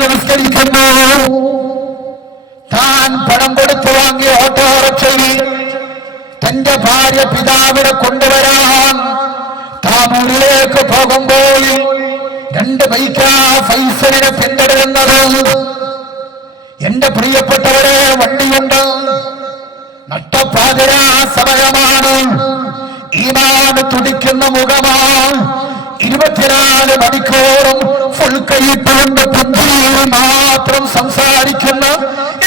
നമസ്കരിക്കുന്നു. താൻ പണം കൊടുത്തു വാങ്ങിയ ഓട്ടോറിക്ഷയിൽ തന്റെ ഭാര്യ പിതാവിനെ കൊണ്ടുവരാൻ താമൂരിലേക്ക് പോകുമ്പോൾ രണ്ട് ബൈക്കാ ഫൈസലിനെ പിന്തുടരുന്നത്. എന്റെ പ്രിയപ്പെട്ടവരെ, വണ്ടിയുണ്ട്, നട്ടപ്പാതിരാ സമയമാണ്, ഈമാൻ തുടിക്കുന്ന മുഖമാണ്, 24 മണിക്കൂറും ഫുൾ കൈപ്പുണ്ട് ബുദ്ധിയിൽ മാത്രം സംസാരിക്കുന്ന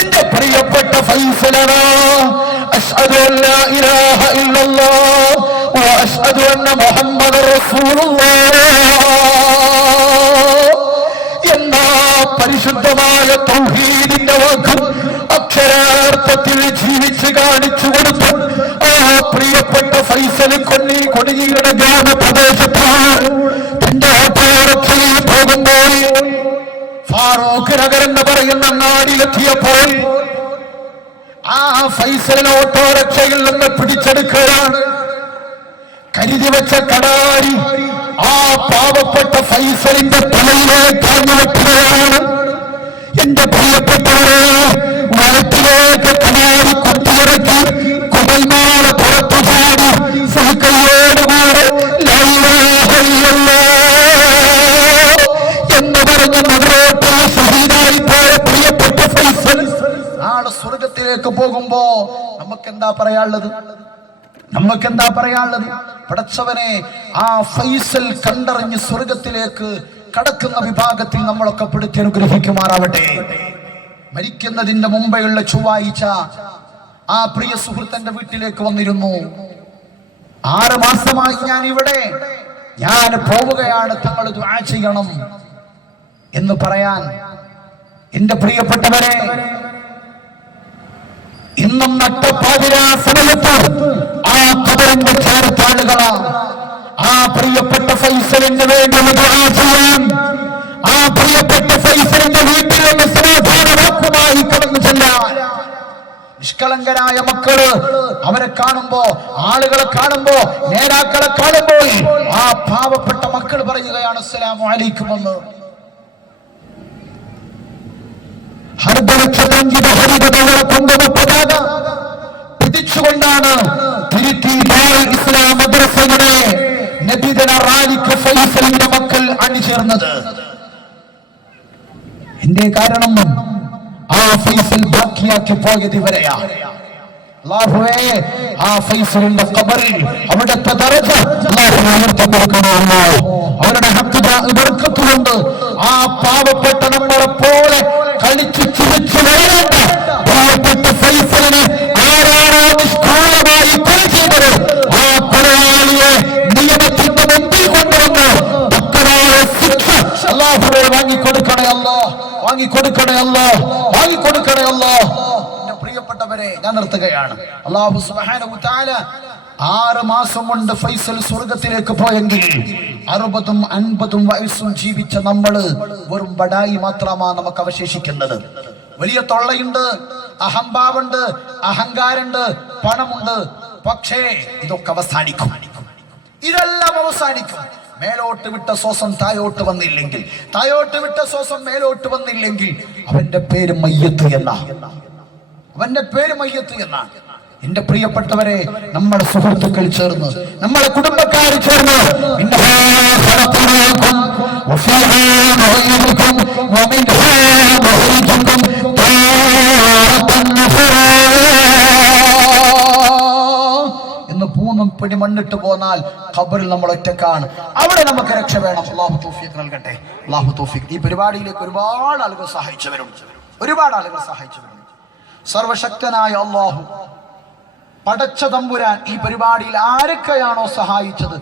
എന്റെ പ്രിയപ്പെട്ട ഫൈസലാണ്. അശ്ഹദു അല്ലാ ഇലാഹ ഇല്ലല്ലാഹ് വ അശ്ഹദു അന്ന മുഹമ്മദർ റസൂലുള്ളാഹ് എന്ന പരിശുദ്ധമായ തൗഹീദിന്റെ വാക്കും അക്ഷരാർത്ഥത്തിൽ ജീവിച്ച് കാണിച്ചു കൊടുത്തു ആ പ്രിയപ്പെട്ട ഫൈസൽ കൊടിയുടെ ഗ്രാമപ്രദേശത്താണ് തന്റെ ഓട്ടോറിക്ഷയിൽ പോകുമ്പോൾ ഫാറൂഖ് നഗർ എന്ന് പറയുന്ന നാടിലെത്തിയപ്പോൾ ആ ഫൈസലിനെ ഓട്ടോറിക്ഷയിൽ നിന്ന് പിടിച്ചെടുക്കുകയാണ്. കരുതി വെച്ച കടാരി ആ പാവപ്പെട്ട ഫൈസലിന്റെ തലയിലേക്ക് വെട്ടുകയാണ്. എന്റെ പ്രിയപ്പെട്ടവരെ, വയറ്റിലേക്ക് കടാരി കുത്തിയിറക്കി കുടൽമാല പുറത്തു ചാടി സഹക്കയോടുകൂടെ എന്ന് പറഞ്ഞ മകരോട്ട് ഷഹീദായി പോയ പ്രിയപ്പെട്ട ഫൈസൽ നാളെ സ്വർഗത്തിലേക്ക് പോകുമ്പോ നമുക്കെന്താ പറയാനുള്ളത്? പടച്ചവനെ, ആ ഫൈസൽ കണ്ടറിഞ്ഞ് സ്വർഗത്തിലേക്ക് കടക്കുന്ന വിഭാഗത്തിൽ നമ്മളൊക്കെ പെടുത്തി അനുഗ്രഹിക്കുമാറാവട്ടെ. മരിക്കുന്നതിന്റെ മുമ്പെയുള്ള ചൊവ്വാഴ്ച ആ പ്രിയ സുഹൃത്തിന്റെ വീട്ടിലേക്ക് വന്നിരുന്നു. 6 മാസമായി ഞാൻ പോവുകയാണ്, തങ്ങൾ ദുആ ചെയ്യണം എന്ന് പറയാൻ. എന്റെ പ്രിയപ്പെട്ടവരെ, ഇന്നും നട്ടപ്പാതിരാ സമയത്ത് ആ ഖബറിന്റെ ചേർത്താളുകളാ ആ പ്രിയപ്പെട്ട ഫൈസലിന് വേണ്ടി ദുആ ചെയ്യാൻ, ആ പ്രിയപ്പെട്ട ഫൈസലിന്റെ വീട്ടിൽ നിന്ന് സമാധാനവാക്കുമായി കടന്നു ചെല്ലാൻ. നിഷ്കളങ്കരായ മക്കള് അവരെ കാണുമ്പോ, ആളുകളെ കാണുമ്പോ, നേതാക്കളെ കാണുമ്പോൾ ആ പാവപ്പെട്ട മക്കൾ പറയുകയാണ് അസ്സലാമു അലൈക്കും എന്ന്. പിടിച്ചുകൊണ്ടാണ് ഇസ്ലാം മദ്രസയുടെ നബിദിന റാലിക്ക് ഫൈസലിന്റെ മക്കൾ അണിചേർന്നത്. എന്റെ കാരണം ആ ഫൈസൽ ബാക്കിയാക്കി പോയത് ഇവരെയാ. അല്ലാഹുവേ, ആ ഫൈസലിന്റെ ഖബറിൽ അവിടുത്തെ ദറജ അല്ലാഹു ഉയർത്തി കൊടുക്കണമല്ലോ. അവരുടെ ഹക്ക് ബർക്കത്തുകൊണ്ട് ആ പാവപ്പെട്ട നമ്മളെ പോലെ കളിച്ചു ചിരിച്ചു വളരേണ്ട പാവപ്പെട്ട ഫൈസലിനെ ആരാണോ നിഷ്ഠൂരമായി കൊല ചെയ്തത് ആ കൊലയാളിയെ നിയമത്തിന്റെ മുമ്പിൽ കൊണ്ടുവന്ന് തക്കതായ ശിക്ഷ അല്ലാഹുവേ വാങ്ങിക്കൊടുക്കണേ അല്ലാ. പ്രിയപ്പെട്ടവരെ, ഞാൻ നിർത്തുകയാണ്. അല്ലാഹു സുബ്ഹാനഹു വ തആല 6 മാസം കൊണ്ട് ഫൈസൽ സ്വർഗത്തിലേക്ക് പോയെങ്കിൽ 60ഉം 50ഉം വയസ്സും ജീവിച്ച നമ്മള് വെറും ബഡായി മാത്രമാണ് നമുക്ക് അവശേഷിക്കുന്നത്. വലിയ തൊള്ളയുണ്ട്, അഹംഭാവുണ്ട്, അഹങ്കാരമുണ്ട്, പണമുണ്ട്. പക്ഷേ ഇതൊക്കെ അവസാനിക്കും. ഇതെല്ലാം അവസാനിക്കും. മേലോട്ട് വിട്ട ശ്വാസം തായോട്ട് വന്നില്ലെങ്കിൽ, തായോട്ട് വിട്ട ശ്വാസം മേലോട്ട് വന്നില്ലെങ്കിൽ അവന്റെ പേര് മയ്യത്ത് എന്നാണ്. എന്റെ പ്രിയപ്പെട്ടവരെ, നമ്മുടെ സുഹൃത്തുക്കൾ ചേർന്ന്, നമ്മുടെ കുടുംബക്കാർ ചേർന്ന് എന്ന് 3 പിടി മണ്ണിട്ട് പോന്നാൽ ഖബറിൽ നമ്മൾ ഒറ്റക്കാണ്. അവിടെ നമുക്ക് രക്ഷ വേണം. അല്ലാഹു തൗഫീഖ് നൽകട്ടെ. അല്ലാഹു തൗഫീഖ്. ഈ പരിപാടിയിലേക്ക് ഒരുപാട് ആളുകൾ സഹായിച്ചവരുണ്ട്. സർവശക്തനായ അല്ലാഹു പടച്ച തമ്പുരാൻ ഈ പരിപാടിയിൽ ആരൊക്കെയാണോ സഹായിച്ചത്